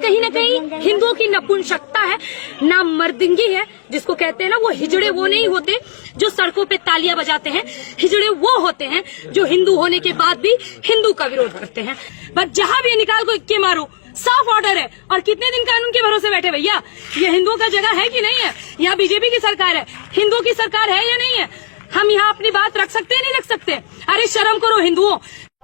कहीं ना कहीं हिंदुओं की नपुंसकता है, नामर्दगी है, जिसको कहते हैं ना, वो हिजड़े वो नहीं होते जो सड़कों पे तालियां बजाते हैं। हिजड़े वो होते हैं जो हिंदू होने के बाद भी हिंदू का विरोध करते हैं। बस जहां भी निकाल को इक्के मारो, साफ ऑर्डर है। और कितने दिन कानून के भरोसे बैठे भैया? ये हिंदुओं का जगह है कि नहीं है? यहाँ बीजेपी की सरकार है, हिंदुओं की सरकार है या नहीं है? हम यहाँ अपनी बात रख सकते हैं, नहीं रख सकते? अरे शर्म करो हिंदुओं।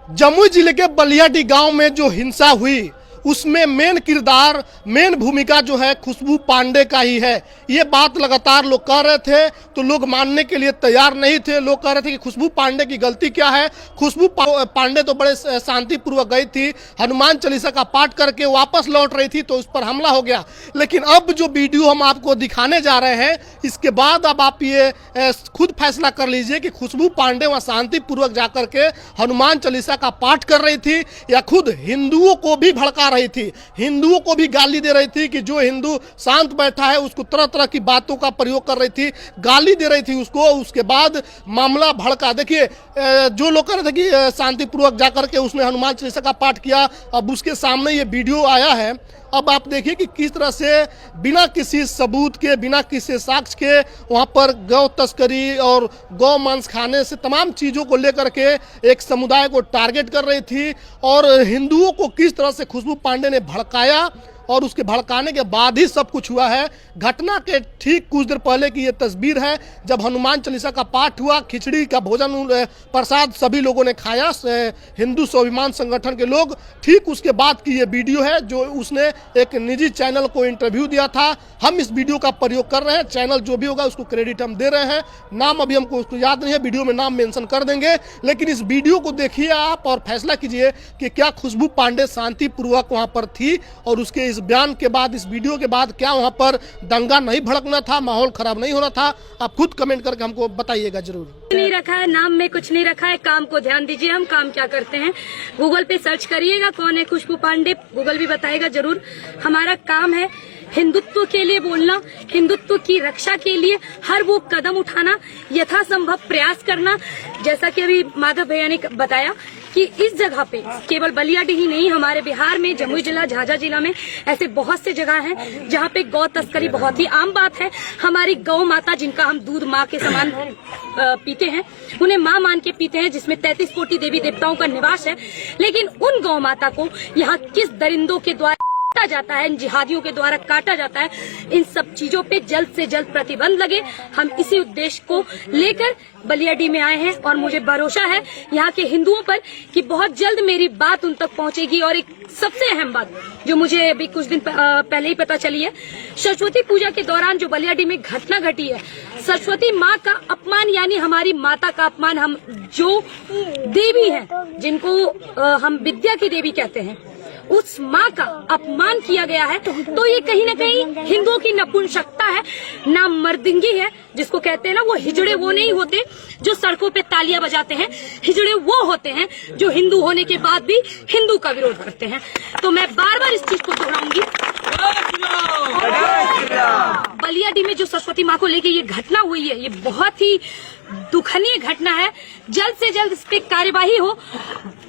जमुई जिले के बलियाडी गांव में जो हिंसा हुई उसमें मेन किरदार, मेन भूमिका जो है खुशबू पांडे का ही है। ये बात लगातार लोग कह रहे थे तो लोग मानने के लिए तैयार नहीं थे। लोग कह रहे थे कि खुशबू पांडे की गलती क्या है। खुशबू पांडे तो बड़े शांतिपूर्वक गई थी, हनुमान चालीसा का पाठ करके वापस लौट रही थी, तो उस पर हमला हो गया। लेकिन अब जो वीडियो हम आपको दिखाने जा रहे हैं, इसके बाद अब आप ये खुद फैसला कर लीजिए कि खुशबू पांडे वहाँ शांतिपूर्वक जाकर के हनुमान चालीसा का पाठ कर रही थी या खुद हिंदुओं को भी भड़का रही थी, हिंदुओं को भी गाली दे रही थी कि जो हिंदू शांत बैठा है उसको तरह तरह की बातों का प्रयोग कर रही थी, गाली दे रही थी उसको। उसके बाद मामला भड़का। देखिए, जो लोग कह रहे थे कि शांतिपूर्वक जाकर के उसने हनुमान चालीसा का पाठ किया, अब उसके सामने ये वीडियो आया है। अब आप देखिए कि किस तरह से बिना किसी सबूत के, बिना किसी साक्ष्य के वहाँ पर गौ तस्करी और गौ मांस खाने से तमाम चीज़ों को लेकर के एक समुदाय को टारगेट कर रही थी। और हिंदुओं को किस तरह से खुशबू पांडे ने भड़काया और उसके भड़काने के बाद ही सब कुछ हुआ है। घटना के ठीक कुछ देर पहले की ये तस्वीर है, जब हनुमान चालीसा का पाठ हुआ, खिचड़ी का भोजन प्रसाद सभी लोगों ने खाया, हिंदू स्वाभिमान संगठन के लोग। ठीक उसके बाद की ये वीडियो है जो उसने एक निजी चैनल को इंटरव्यू दिया था। हम इस वीडियो का प्रयोग कर रहे हैं, चैनल जो भी होगा उसको क्रेडिट हम दे रहे हैं। नाम अभी हमको उसको याद नहीं है, वीडियो में नाम मेंशन कर देंगे। लेकिन इस वीडियो को देखिए आप और फैसला कीजिए कि क्या खुशबू पांडे शांतिपूर्वक वहाँ पर थी और उसके इस बयान के बाद, इस वीडियो के बाद क्या वहाँ पर दंगा नहीं भड़कना था, माहौल खराब नहीं होना था? आप खुद कमेंट करके हमको बताइएगा जरूर। नहीं रखा है, नाम में कुछ नहीं रखा है, काम को ध्यान दीजिए। हम काम क्या करते हैं, गूगल पे सर्च करिएगा कौन है खुशबू पांडे, गूगल भी बताएगा जरूर। हमारा काम है हिंदुत्व के लिए बोलना, हिंदुत्व की रक्षा के लिए हर वो कदम उठाना, यथासंभव प्रयास करना। जैसा कि अभी माधव भैया ने बताया कि इस जगह पे केवल बलियाडी ही नहीं, हमारे बिहार में जमुई जिला, झाझा जिला में ऐसे बहुत से जगह हैं जहाँ पे गौ तस्करी बहुत ही आम बात है। हमारी गौ माता, जिनका हम दूध माँ के समान पीते हैं, उन्हें माँ मान के पीते हैं, जिसमें 33 कोटि देवी देवताओं का निवास है। लेकिन उन गौ माता को यहाँ किस दरिंदों के द्वारा काटा जाता है, इन जिहादियों के द्वारा काटा जाता है, इन सब चीजों पे जल्द से जल्द प्रतिबंध लगे। हम इसी उद्देश्य को लेकर बलियाडी में आए हैं और मुझे भरोसा है यहाँ के हिंदुओं पर कि बहुत जल्द मेरी बात उन तक पहुँचेगी। और एक सबसे अहम बात जो मुझे अभी कुछ दिन पहले ही पता चली है, सरस्वती पूजा के दौरान जो बलियाडी में घटना घटी है, सरस्वती माँ का अपमान, यानी हमारी माता का अपमान, हम जो देवी है जिनको हम विद्या की देवी कहते हैं, उस माँ का अपमान किया गया है। तो ये कहीं ना कहीं हिंदुओं की नपुंसकता है, नामर्दगी है, जिसको कहते हैं ना, वो हिजड़े वो नहीं होते जो सड़कों पे तालियां बजाते हैं। हिजड़े वो होते हैं जो हिंदू होने के बाद भी हिंदू का विरोध करते हैं। तो मैं बार बार इस चीज को दोहराऊंगी। बलियाडी में जो सरस्वती माँ को लेके ये घटना हुई है, ये बहुत ही दुखनीय घटना है। जल्द से जल्द इस पे कार्यवाही हो।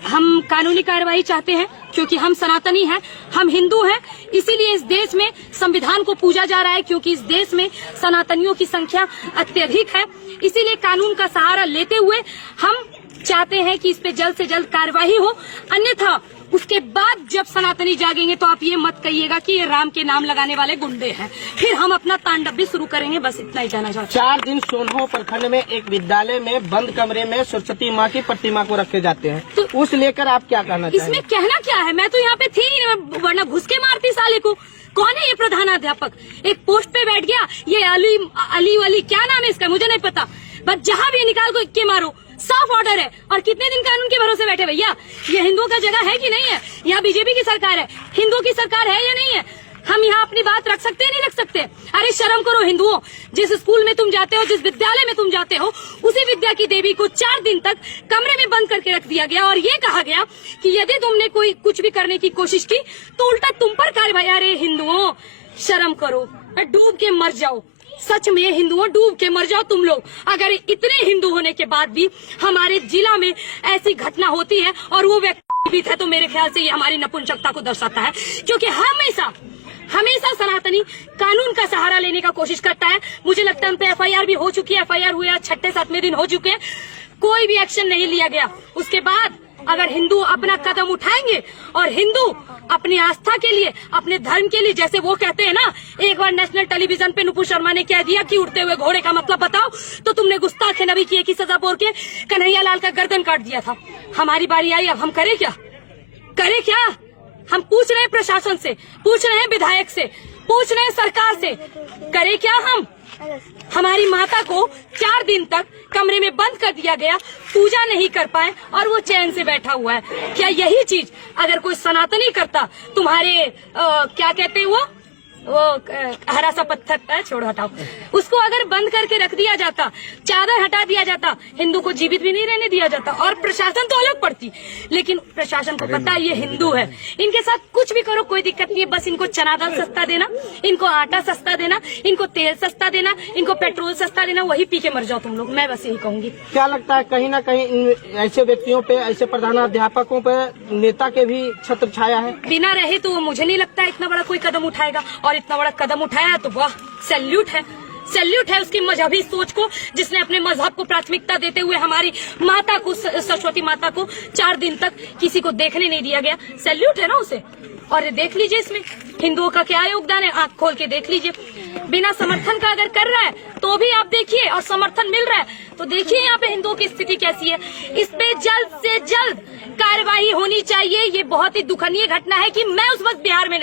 हम कानूनी कार्यवाही चाहते हैं क्योंकि हम सनातनी हैं, हम हिंदू हैं। इसीलिए इस देश में संविधान को पूजा जा रहा है, क्योंकि इस देश में सनातनियों की संख्या अत्यधिक है। इसीलिए कानून का सहारा लेते हुए हम चाहते हैं कि इस पे जल्द से जल्द कार्यवाही हो। अन्यथा उसके बाद जब सनातनी जागेंगे तो आप ये मत कहिएगा कि ये राम के नाम लगाने वाले गुंडे हैं, फिर हम अपना तांडव भी शुरू करेंगे। बस इतना ही कहना चाहते हैं। 4 दिन सोनहो प्रखंड में एक विद्यालय में बंद कमरे में सरस्वती माँ की प्रतिमा को रखे जाते हैं, तो उस लेकर आप क्या कहना चाहेंगे? इसमें कहना क्या है, मैं तो यहाँ पे थी, वरना घुस के मारती साले को। कौन है ये प्रधानाध्यापक? एक पोस्ट पे बैठ गया, ये अली वाली क्या नाम है इसका, मुझे नहीं पता। बस जहाँ भी निकाल को इक्के मारो, साफ ऑर्डर है। और कितने दिन कानून के भरोसे बैठे भैया? ये हिंदुओं का जगह है कि नहीं है? यहाँ बीजेपी की सरकार है, हिंदुओं की सरकार है या नहीं है? हम यहाँ अपनी बात रख सकते हैं, नहीं रख सकते? अरे शर्म करो हिंदुओं। जिस स्कूल में तुम जाते हो, जिस विद्यालय में तुम जाते हो, उसी विद्या की देवी को 4 दिन तक कमरे में बंद करके रख दिया गया और ये कहा गया कि यदि तुमने कोई कुछ भी करने की कोशिश की तो उल्टा तुम पर कार्रवाई। अरे हिंदुओं, शर्म करो, डूब के मर जाओ। सच में हिंदुओं, डूब के मर जाओ तुम लोग। अगर इतने हिंदू होने के बाद भी हमारे जिला में ऐसी घटना होती है और वो व्यक्ति भी था, तो मेरे ख्याल से ये हमारी नपुंसकता को दर्शाता है। क्योंकि हमेशा सनातनी कानून का सहारा लेने का कोशिश करता है। मुझे लगता है उन पे FIR भी हो चुकी है, FIR हुए आज 6-7वें दिन हो चुके हैं, कोई भी एक्शन नहीं लिया गया। उसके बाद अगर हिंदू अपना कदम उठाएंगे और हिंदू अपनी आस्था के लिए, अपने धर्म के लिए, जैसे वो कहते हैं ना, एक बार नेशनल टेलीविजन पे नुपुर शर्मा ने कह दिया कि उड़ते हुए घोड़े का मतलब बताओ, तो तुमने गुस्ताखे नबी की एक ही सजा बोल के कन्हैया लाल का गर्दन काट दिया था। हमारी बारी आई, अब हम करें क्या? करें क्या? हम पूछ रहे हैं प्रशासन से, पूछ रहे हैं विधायक से, पूछ रहे हैं सरकार से, करें क्या हम? हमारी माता को 4 दिन तक कमरे में बंद कर दिया गया, पूजा नहीं कर पाए और वो चैन से बैठा हुआ है। क्या यही चीज अगर कोई सनातनी करता, तुम्हारे क्या कहते हैं वो हरा सा पत्थर है, छोड़ो हटाओ, उसको अगर बंद करके रख दिया जाता, चादर हटा दिया जाता, हिंदू को जीवित भी नहीं रहने दिया जाता और प्रशासन तो अलग पड़ती। लेकिन प्रशासन को पता है ये हिंदू है, इनके साथ कुछ भी करो कोई दिक्कत नहीं है, बस इनको चना दाल सस्ता देना, इनको आटा सस्ता देना, इनको तेल सस्ता देना, इनको पेट्रोल सस्ता देना, वही पी के मर जाओ तुम लोग। मैं बस यही कहूंगी। क्या लगता है कहीं ना कहीं इन ऐसे व्यक्तियों पे, ऐसे प्रधानाध्यापकों पे नेता के भी छत्र छाया है? बिना रहे तो मुझे नहीं लगता इतना बड़ा कोई कदम उठाएगा, और इतना बड़ा कदम उठाया है तो वाह, सैल्यूट है, सैल्यूट है उसकी मजहबी सोच को, जिसने अपने मजहब को प्राथमिकता देते हुए हमारी माता को, सरस्वती माता को 4 दिन तक किसी को देखने नहीं दिया गया। सैल्यूट है ना उसे। और ये देख लीजिए इसमें हिंदुओं का क्या योगदान है, आंख खोल के देख लीजिए। बिना समर्थन का अगर कर रहा है तो भी आप देखिए, और समर्थन मिल रहा है तो देखिए यहाँ पे हिंदुओं की स्थिति कैसी है। इस पे जल्द से जल्द कार्यवाही होनी चाहिए। ये बहुत ही दुखनीय घटना है कि मैं उस वक्त बिहार में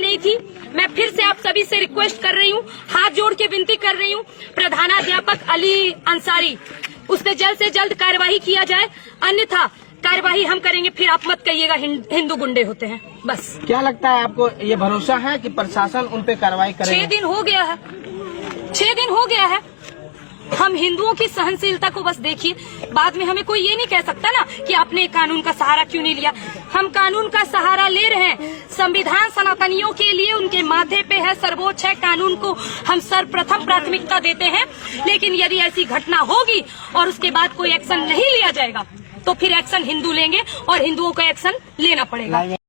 नहीं थी, मैं फिर से आप सभी से रिक्वेस्ट कर रही हूँ, हाथ जोड़ के विनती कर रही हूँ, प्रधानाध्यापक अली अंसारी, उस पे जल्द से जल्द कार्यवाही किया जाए, अन्यथा कार्यवाही हम करेंगे। फिर आप मत कहिएगा हिंदू गुंडे होते हैं। बस क्या लगता है आपको, ये भरोसा है कि प्रशासन उन पे कार्रवाई करेगा? 6 दिन हो गया है, 6 दिन हो गया है। हम हिंदुओं की सहनशीलता को बस देखिए, बाद में हमें कोई ये नहीं कह सकता ना कि आपने कानून का सहारा क्यों नहीं लिया। हम कानून का सहारा ले रहे हैं। संविधान सनातनियों के लिए उनके माथे पे है, सर्वोच्च है, कानून को हम सर्वप्रथम प्राथमिकता देते हैं। लेकिन यदि ऐसी घटना होगी और उसके बाद कोई एक्शन नहीं लिया जाएगा तो फिर एक्शन हिंदू लेंगे और हिंदुओं का एक्शन लेना पड़ेगा।